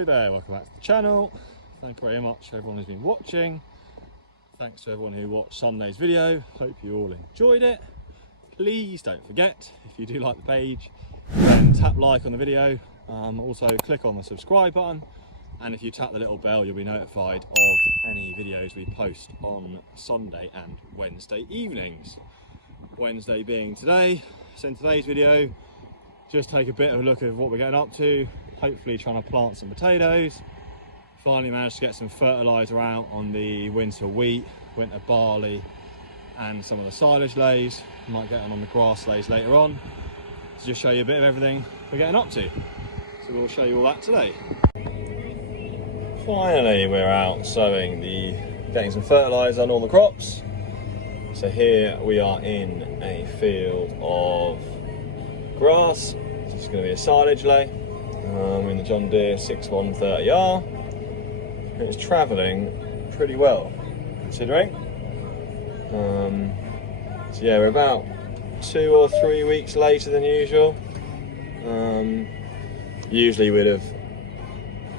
Hello there, welcome back to the channel. Thank you very much for everyone who's been watching. Thanks to everyone who watched Sunday's video. Hope you all enjoyed it. Please don't forget, if you do like the page, then tap like on the video. Also click on the subscribe button, and if you tap the little bell, you'll be notified of any videos we post on Sunday and Wednesday evenings. Wednesday being today. So in today's video, just take a bit of a look at what we're getting up to. Hopefully trying to plant some potatoes. Finally managed to get some fertiliser out on the winter wheat, winter barley, and some of the silage lays. Might get on the grass lays later on. To just show you a bit of everything we're getting up to. So we'll show you all that today. Finally we're out getting some fertiliser on all the crops. So here we are in a field of grass. This is going to be a silage lay. In the John Deere 6130R. It's travelling pretty well, considering. So yeah, we're about 2 or 3 weeks later than usual. Usually we'd have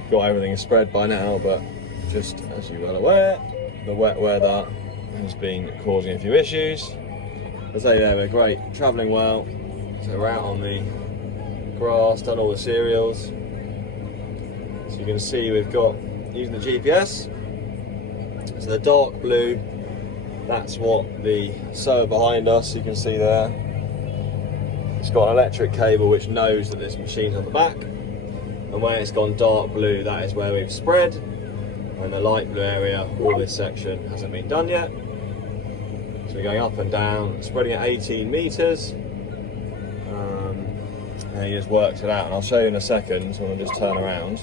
got everything spread by now, but just as you're well aware, the wet weather has been causing a few issues. As I say, yeah, we're great, travelling well. So we're out on the grass, done all the cereals. So you can see we've got, using the GPS, so the dark blue, that's what the sower behind us, you can see there. It's got an electric cable which knows that this machine's on the back, and where it's gone dark blue, that is where we've spread, and the light blue area, all this section hasn't been done yet. So we're going up and down, spreading at 18 metres. And he just worked it out, and I'll show you in a second when I just turn around.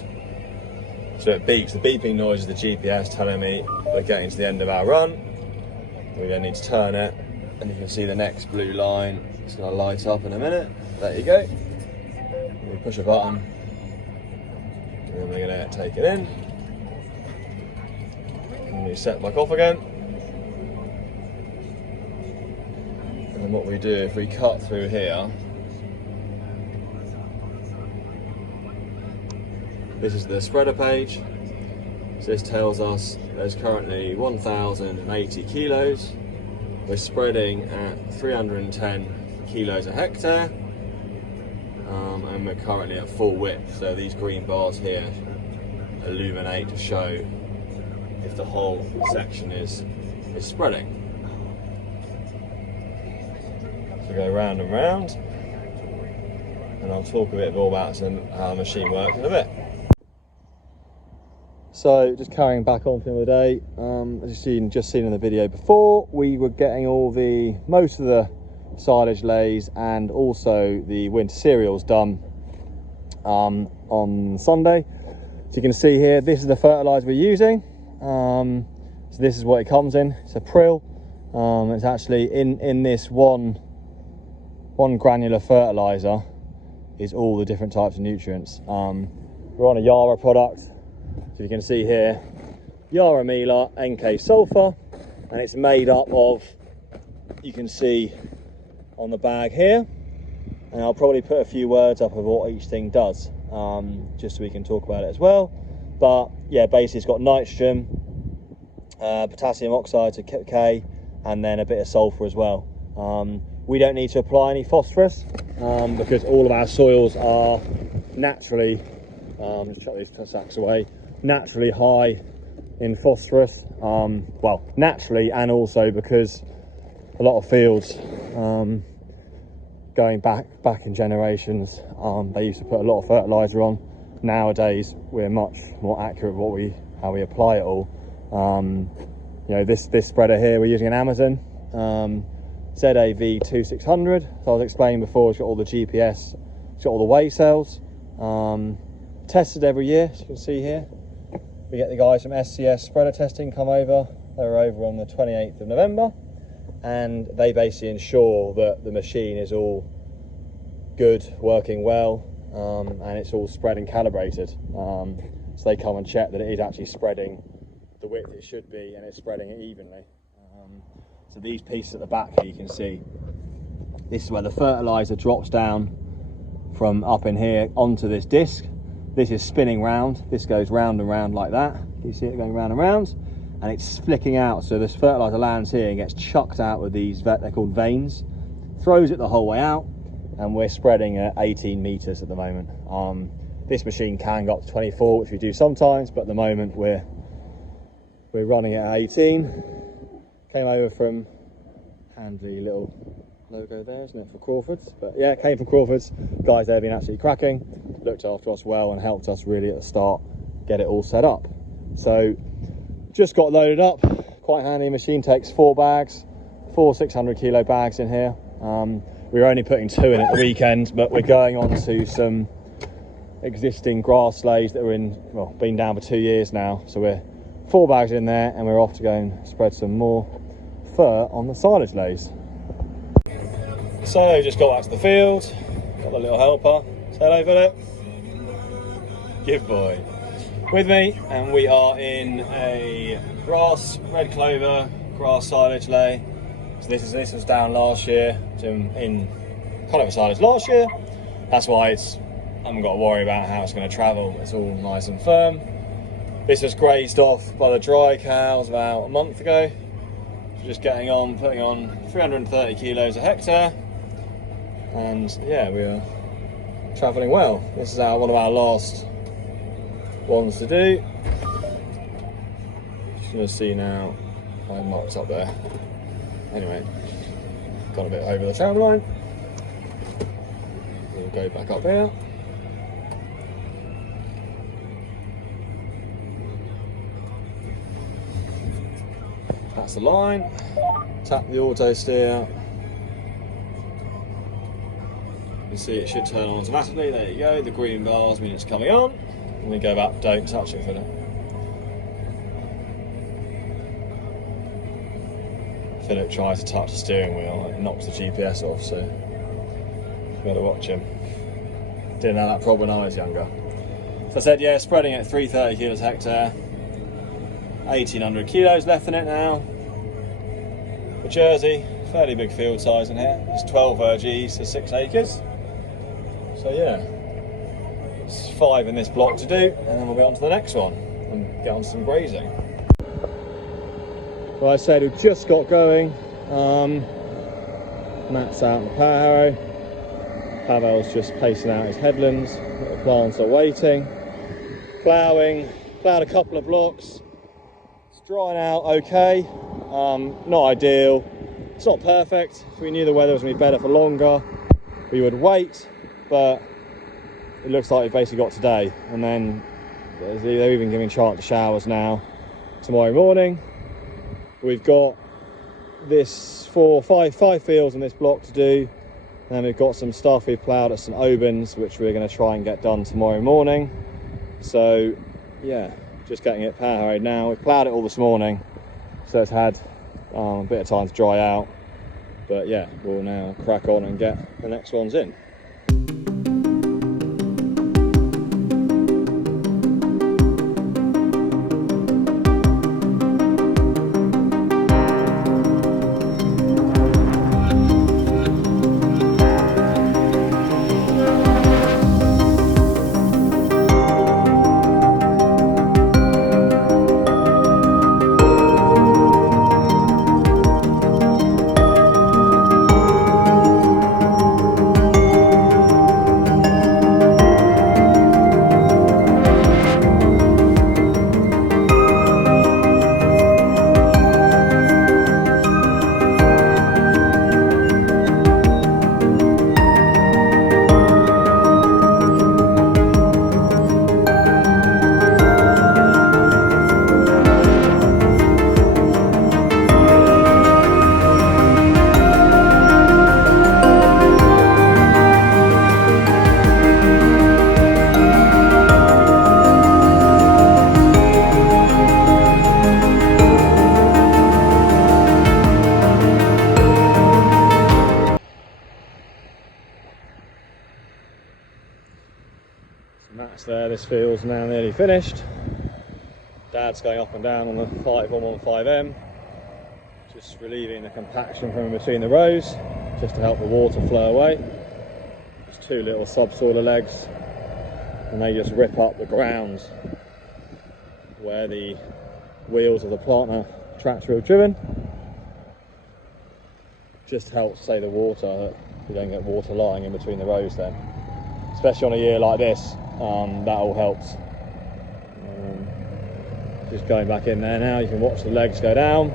So it beeps, the beeping noise is the GPS telling me we're getting to the end of our run. We then need to turn it, and you can see the next blue line. It's going to light up in a minute. There you go. We push a button, and then we're going to take it in. And we set back off again. And then what we do, if we cut through here, this is the spreader page. So this tells us there's currently 1,080 kilos. We're spreading at 310 kilos a hectare. And we're currently at full width. So these green bars here illuminate to show if the whole section is spreading. So we go round and round. And I'll talk a bit more about how the machine works in a bit. So just carrying back on from the day, as you've just seen in the video before, we were getting most of the silage lays and also the winter cereals done on Sunday. So you can see here, this is the fertiliser we're using. So this is what it comes in. It's a prill. It's actually in this one granular fertiliser is all the different types of nutrients. We're on a Yara product. So you can see here, Yara Mila, NK Sulfur, and it's made up of, you can see on the bag here, and I'll probably put a few words up of what each thing does, just so we can talk about it as well. But yeah, basically it's got nitrogen, potassium oxide, so K, and then a bit of sulfur as well. We don't need to apply any phosphorus because all of our soils are naturally, just chuck these sacks away, naturally high in phosphorus. Well, naturally, and also because a lot of fields going back in generations, they used to put a lot of fertiliser on. Nowadays we're much more accurate with how we apply it all. You know, this spreader here, we're using an Amazon ZAV 2600. So I was explaining before, it's got all the GPS, it's got all the weigh cells, tested every year, as you can see here. We get the guys from SCS spreader testing come over. They were over on the 28th of November, and they basically ensure that the machine is all good, working well, and it's all spread and calibrated. So they come and check that it is actually spreading the width it should be, and it's spreading it evenly. So these pieces at the back here, you can see, this is where the fertiliser drops down from up in here onto this disc. this is spinning round. This goes round and round like that. You see it going round and round, and it's flicking out. So this fertilizer lands here and gets chucked out with these, they're called veins, throws it the whole way out, and we're spreading at 18 meters at the moment. This machine can go up to 24, which we do sometimes, but at the moment we're running it at 18. Came over from handy little logo there, isn't it, for Crawford's? But yeah, came from Crawford's. Guys there have been absolutely cracking, looked after us well and helped us really at the start get it all set up. So just got loaded up, quite handy. Machine takes 4 bags, 4 600-kilo bags in here. We were only putting 2 in at the weekend, but we're going on to some existing grass sleighs that are been down for 2 years now. So we're 4 bags in there, and we're off to go and spread some more fur on the silage lays. So just got back to the field, got the little helper. Say hello, Philip. Good boy. With me, and we are in a grass, red clover, grass silage lay. So this was down last year, in kind of a silage last year. That's why I haven't got to worry about how it's going to travel. It's all nice and firm. This was grazed off by the dry cows about a month ago. So just putting on 330 kilos a hectare. And yeah, we are travelling well. This is one of our last ones to do. Just going to see now, I marked up there. Anyway, got a bit over the travel line. We'll go back up here. That's the line. Tap the auto steer. You see it should turn on automatically. There you go. The green bars mean it's coming on. And we go back. Don't touch it, Philip. Philip tries to touch the steering wheel and it knocks the GPS off, so you've got to watch him. Didn't have that problem when I was younger. So I said, yeah, spreading it 330 kilos a hectare. 1,800 kilos left in it now. For Jersey, fairly big field size in here. It's 12 Gs to 6 acres. So yeah, it's 5 in this block to do, and then we'll be on to the next one and get on to some grazing. Well, I said we've just got going. Matt's out in the power harrow. Pavel's just pacing out his headlands. The plants are waiting. Ploughing. Ploughed a couple of blocks. It's drying out okay. Not ideal. It's not perfect. If we knew the weather was going to be better for longer, we would wait. But it looks like we've basically got today. And then they're even giving chance to showers now tomorrow morning. We've got this five fields in this block to do, and then we've got some stuff we've ploughed at St Albans, which we're going to try and get done tomorrow morning. So yeah, just getting it power harrowed now. We've ploughed it all this morning, so it's had a bit of time to dry out, but yeah, we'll now crack on and get the next ones in. Matt's there, this field's now nearly finished. Dad's going up and down on the 5115M, just relieving the compaction from between the rows, just to help the water flow away. Just 2 little subsoiler legs and they just rip up the ground where the wheels of the planter tractor have driven. Just helps save the water, that you don't get water lying in between the rows then. Especially on a year like this, that all helps. Just going back in there now, you can watch the legs go down.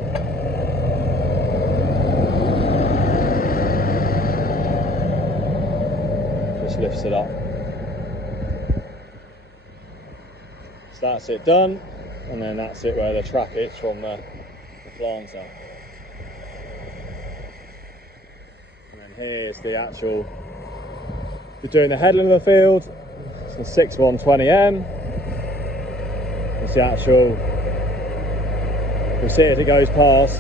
Just lifts it up. So that's it done, and then that's it where the track is from the planter. And then here's the actual, you're doing the headland of the field, it's the 6120M. It's the actual, you'll see it as it goes past.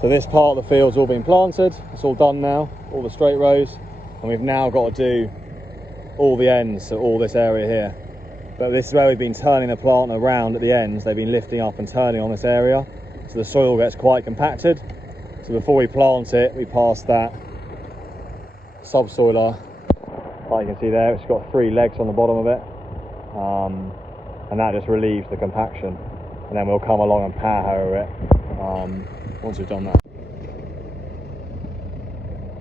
So this part of the field's all been planted, it's all done now, all the straight rows, and we've now got to do all the ends, so all this area here. But this is where we've been turning the planter around at the ends. They've been lifting up and turning on this area, so the soil gets quite compacted. So before we plant it, we pass that subsoiler, like you can see there, it's got 3 legs on the bottom of it, and that just relieves the compaction. And then we'll come along and power harrow it once we've done that.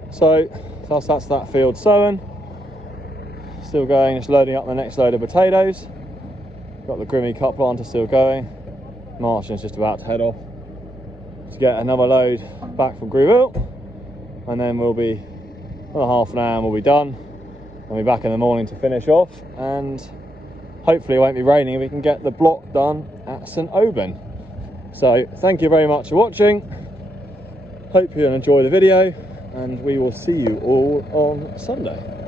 So that's that field sown. Still going, just loading up the next load of potatoes. Got the Grimmy cut planter still going. Martin's just about to head off to get another load back from Grooville, and then we'll be another half an hour and we'll be done. I'll be back in the morning to finish off, and hopefully it won't be raining and we can get the block done at St Aubin. So thank you very much for watching. Hope you enjoy the video, and we will see you all on Sunday.